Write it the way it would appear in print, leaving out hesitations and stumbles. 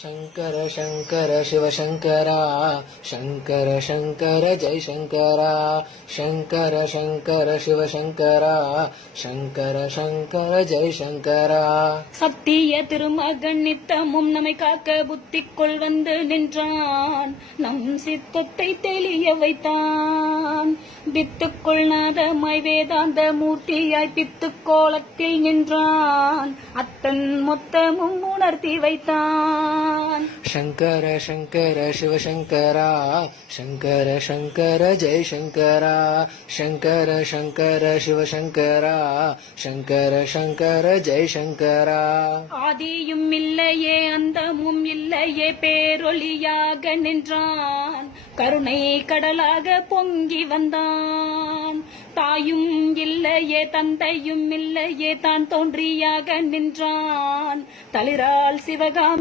शंकर शंकर शिव शंकरा शंकर शंकर जय शंकरा शंकर शंकर शिव शंकरा शंकर शंकर जय शंकरा சத்திய திருமகன் நித்தமும் நம்மை காக்க புத்திக்குள் வந்து நின்றான் நம் சித்தத்தை தெளிய வைத்தான் வித்துக்குள் நாதமாய் வேதாந்த மூர்த்தியாய் பித்துக்கோலத்தில் நின்றான் அத்தன் மொத்தமும் உணர்த்தி வைத்தான் शंकर शंकर शिव शंकरा शंकर शंकर जय शंकरा शंकर शंकर शिव शंकरा शंकर शंकर जय शंकरा ஆதியும் இல்லையே அந்தமும் இல்லையே பேரொளியாக நின்றான் கருணை கடலாக பொங்கி வந்தான் தாயும் இல்லையே தந்தையும் இல்லையே தான் தோன்றியாக நின்றான் தளிரால் சிவகாமி